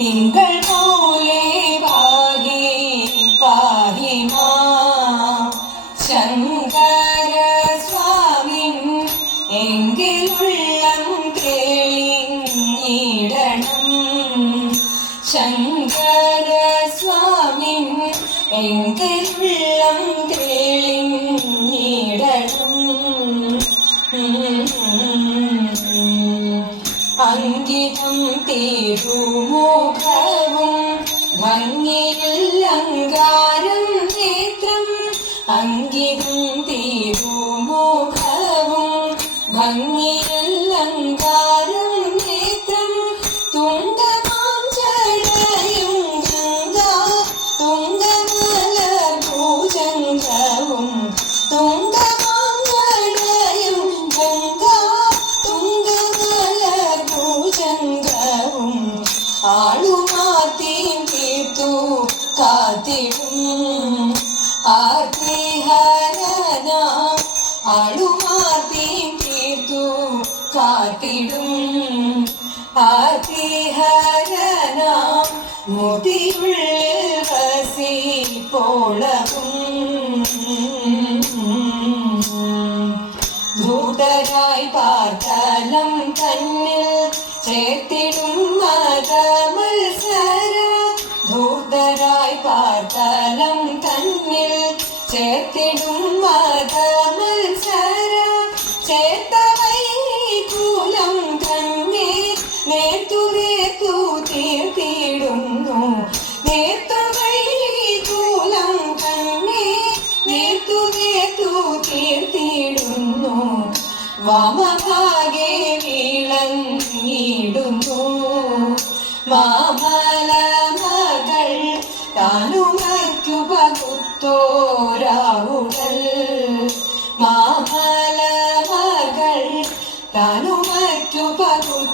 തിങ്കൾ പോലെ പാഹി പാഹി മാം ശങ്കര സ്വാമിൻ എങ്കിലുള്ളം തെളിഞ്ഞിടണം. ശങ്കര സ്വാമിൻ എങ്കിലുള്ളം തെളിഞ്ഞിടണം. അങ്കിതം തിരുമുഖവും ഭംഗിയിൽ അങ്കാരം നേത്രം. അങ്കിതം തിരുമുഖവും ഭംഗിയിൽ അങ്കാരം നേത്രം. തുങ്കമാം ജടയും ഗംഗാ തുങ്കമലഭൂജംഗവും. തുങ്കമാം ജടയും ഗംഗാ തുങ്കമലഭൂജംഗവും. ആളുമാർത്തിയും തീർത്തു കാത്തിടും ആർത്തിഹരന. ആളുമാർത്തിയും തീർത്തു കാത്തിടും ആർത്തിഹരന. മുടിയുള്ളിൽ വസിപ്പോളവും ധൂതരായി പാർത്തലം തന്നിൽ ചേർത്തിടും മതമത്സര. ധൂതരായി പാർത്തലം തന്നിൽ ചേർത്തിടും മതമത്സര. ചേർത്ത വൈകുലം തന്നെ നേർത്തു നേർത്തു തീർത്തിടുന്നു. നേർത്തു വൈകുലം തന്നെ നേർത്തു നേർത്തു തീർത്തിടുന്നു. വാമഭാഗേ വിളങ്ങിടുന്നു മാമല മകൾ താനുമറ്റു പകുത്തോരാവുടൽ. മാമല മകൾ താനുമറ്റു പകുത്തോരാവുടൽ.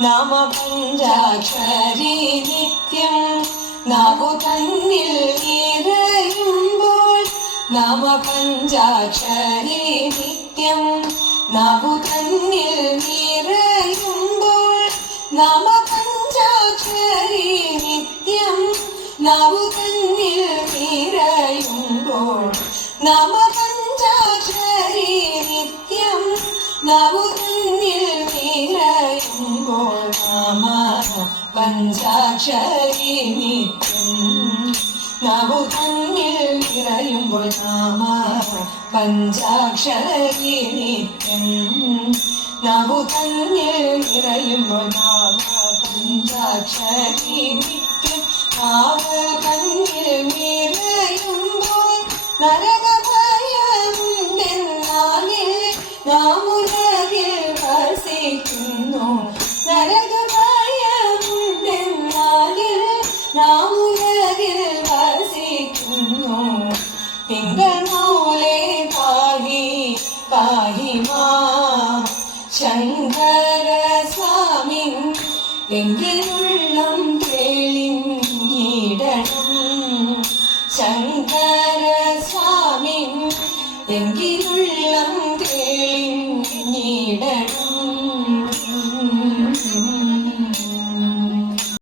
നാമപഞ്ചാക്ഷരി നിത്യം നാവു തന്നിൽ നിറയുമ്പോൾ. നാമപഞ്ചാക്ഷരി നിത്യം നാവു തന്നിൽ നിറയുമ്പോൾ. നാമപഞ്ചാക്ഷരി നിത്യം നാവു തന്നിൽ നിറയുമ്പോൾ. നാമപഞ്ചാക്ഷരി നിത്യം നാവു തന്നിൽ നിറയുമ്പോൾ. നാമ പഞ്ചാക്ഷരി നിത്യം നാവു തന്നിൽ നിറയുമ്പോൾ. നാമ പഞ്ചാക്ഷരി നിത്യം നാവു തന്നിൽ നിറയുമ്പോൾ. നാമ പഞ്ചാക്ഷരി നിത്യം നാവു തന്നിൽ നിറയുമ്പോൾ. നരകഭയമുണ്ടെന്നാലിൽ നാമുലകിൽ വസിക്കുന്നു. നരകഭയമുണ്ടെന്നാലിൽ നാമുലകിൽ വസിക്കുന്നു. തിങ്കൾ മൂലേ പാഹി പാഹി മാം ശങ്കര സ്വാമിൻ എങ്കിലുള്ളം തെളിഞ്ഞിടണം. ശങ്കര സ്വാമിൻ എങ്കിലും